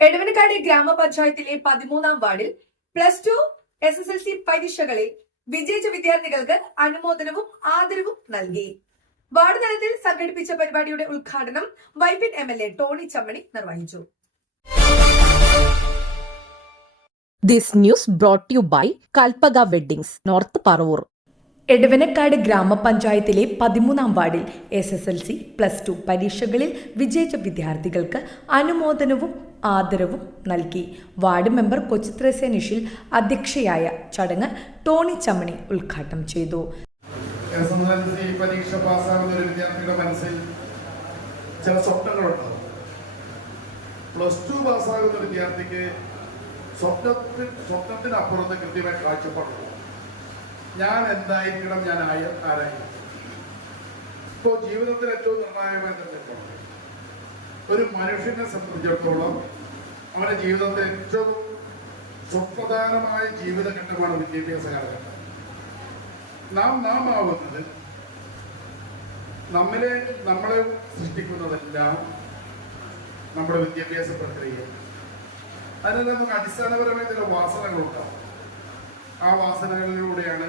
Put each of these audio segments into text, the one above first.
എടവനക്കാട് ഗ്രാമപഞ്ചായത്തിലെ 13-ാം വാർഡിൽ +2 SSLC പരീക്ഷകളിൽ വിജയിച്ച വിദ്യാർത്ഥികൾക്ക് അനുമോദനവും ആദരവും നൽകി. വാർഡ് തലത്തിൽ സംഘടിപ്പിച്ച പരിപാടിയുടെ ഉദ്ഘാടനം വൈപ്പിൻ MLA ടോണി ചമ്മണി നിർവഹിച്ചു. This news brought to you by Kalpaga Weddings, North Paravoor. Edavanakkad ഗ്രാമപഞ്ചായത്തിലെ 13-ാം വാർഡിൽ SSLC +2 പരീക്ഷകളിൽ വിജയിച്ച വിദ്യാർത്ഥികൾക്ക് അനുമോദനവും ആദരവും നൽകി. വാർഡ് മെമ്പർ കൊച്ചിത്രേസ്യ നിഷിൽ അധ്യക്ഷയായ ചടങ്ങ് ടോണി ചമ്മണി ഉദ്ഘാടനം ചെയ്തു. SSLC പരീക്ഷ പാസ്സാകുന്ന ഒരു വിദ്യാർത്ഥിയുടെ മനസ്സിൽ ചില സ്വപ്നങ്ങളുണ്ടാവും. +2 പാസ്സാകുന്ന വിദ്യാർത്ഥിക്ക് സ്വപ്നത്തിനപ്പുറത്ത് കൃത്യമായി കാഴ്ചപ്പാടുള്ളൂ. ഞാൻ എന്തായിരിക്കണം, ഞാൻ ആരായിരിക്കും. ഇപ്പോൾ ജീവിതത്തിൽ ഏറ്റവും നിർണായകമായ തെറ്റാണ് ഒരു മനുഷ്യനെ സംബന്ധിച്ചിടത്തോളം അവന്റെ ജീവിതത്തിൽ ഏറ്റവും സുപ്രധാനമായ ജീവിതഘട്ടമാണ് വിദ്യാഭ്യാസ കാലഘട്ടം. നാം ആവുന്നത് നമ്മളെ സൃഷ്ടിക്കുന്നതെല്ലാം നമ്മുടെ വിദ്യാഭ്യാസ പ്രക്രിയ. അതിന് നമുക്ക് അടിസ്ഥാനപരമായ ചില വാസനകളുണ്ടാവും. ആ വാസനകളിലൂടെയാണ്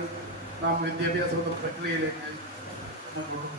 നാം വിദ്യാഭ്യാസ പ്രക്രിയയിലേക്ക് മുന്നോട്ട്.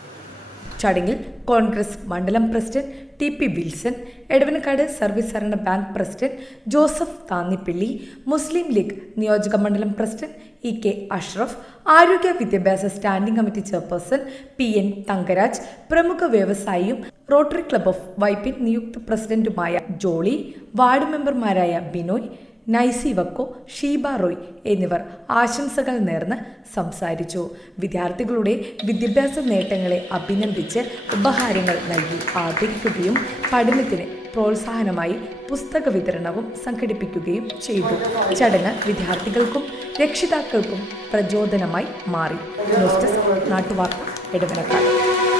ചടങ്ങിൽ കോൺഗ്രസ് മണ്ഡലം president TP Wilson, Edavanakkad service സഹകരണ ബാങ്ക് പ്രസിഡന്റ് ജോസഫ് താന്നിപ്പിള്ളി, മുസ്ലിം ലീഗ് നിയോജക മണ്ഡലം പ്രസിഡന്റ് EK അഷ്റഫ്, ആരോഗ്യ വിദ്യാഭ്യാസ standing committee chairperson PN Thangaraj, പ്രമുഖ വ്യവസായിയും റോട്ടറി ക്ലബ് ഓഫ് വൈപ്പിൻ നിയുക്ത പ്രസിഡന്റുമായ ജോളി, വാർഡ് മെമ്പർമാരായ ബിനോയ്, നൈസി വക്കോ, ഷീബ റോയ് എന്നിവർ ആശംസകൾ നേർന്ന് സംസാരിച്ചു. വിദ്യാർത്ഥികളുടെ വിദ്യാഭ്യാസ നേട്ടങ്ങളെ അഭിനന്ദിച്ച് ഉപഹാരങ്ങൾ നൽകി ആദരിക്കുകയും പഠനത്തിന് പ്രോത്സാഹനമായി പുസ്തക വിതരണവും സംഘടിപ്പിക്കുകയും ചെയ്തു. ചടങ്ങ് വിദ്യാർത്ഥികൾക്കും രക്ഷിതാക്കൾക്കും പ്രചോദനമായി മാറി. ന്യൂസ് ഡെസ്ക്, നാട്ടുവാർത്ത, എടവനക്കാട്.